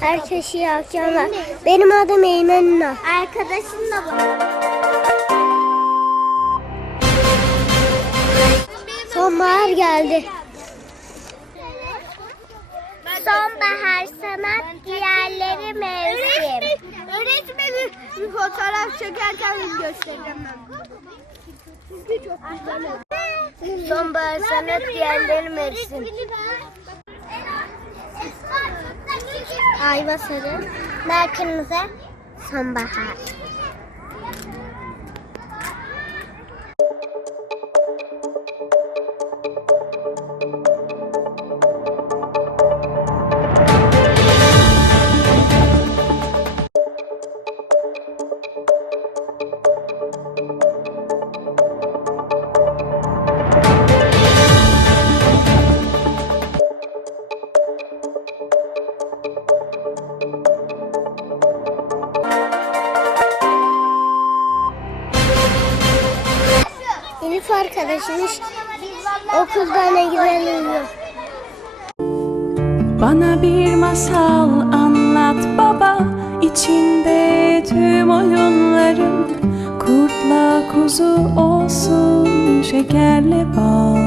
Herkese iyi akşamlar. Benim adım Eymen Ünal. Arkadaşım da bu. Sonbahar geldi. Sonbahar sanat diğerleri mevsim. Öğretmenim bir fotoğraf çekerken göstereceğim ben. Sonbahar sanat diğerleri mevsim. Ayva sarı. Nar kırmızı. Sonbahar. Elif arkadaşımız okulda ne güzel uyuyor. Bana bir masal anlat baba içinde tüm oyunlarım Kurtla kuzu olsun şekerle bal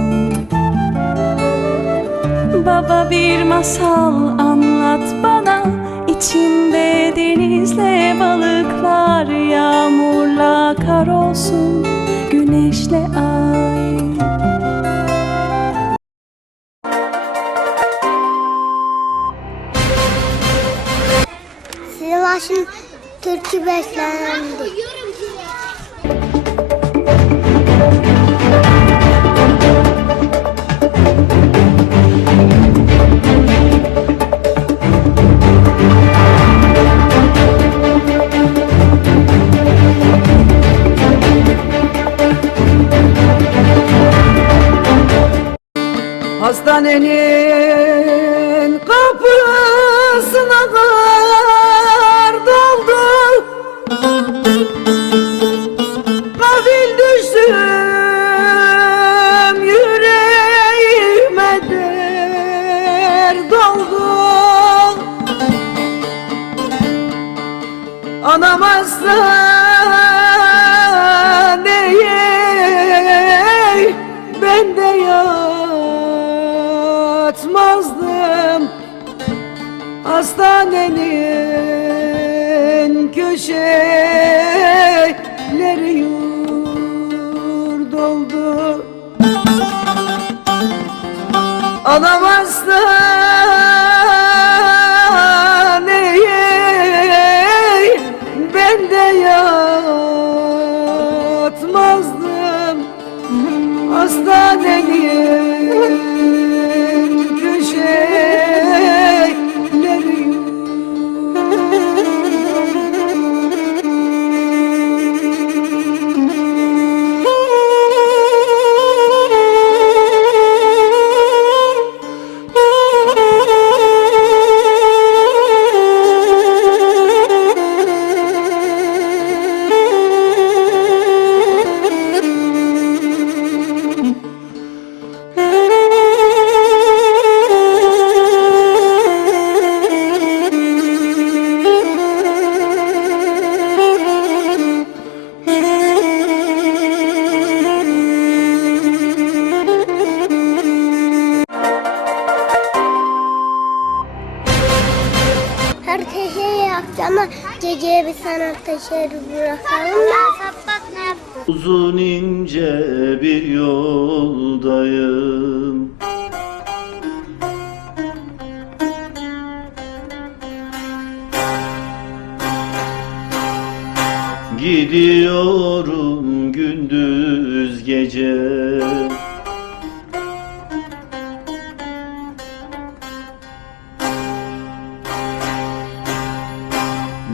Baba bir masal anlat bana içinde denizle balıklar Yağmurla kar olsun güneşle ay Sivas'ın türkü beslendi. Kadar doldu. Gafil düştüm yüreğime dert oldu Anam hastaneye Hastanenin köşeleri yurt oldu Anam Geceye bir sanat eseri bırakalım? Uzun ince bir yoldayım. Gidiyorum gündüz gece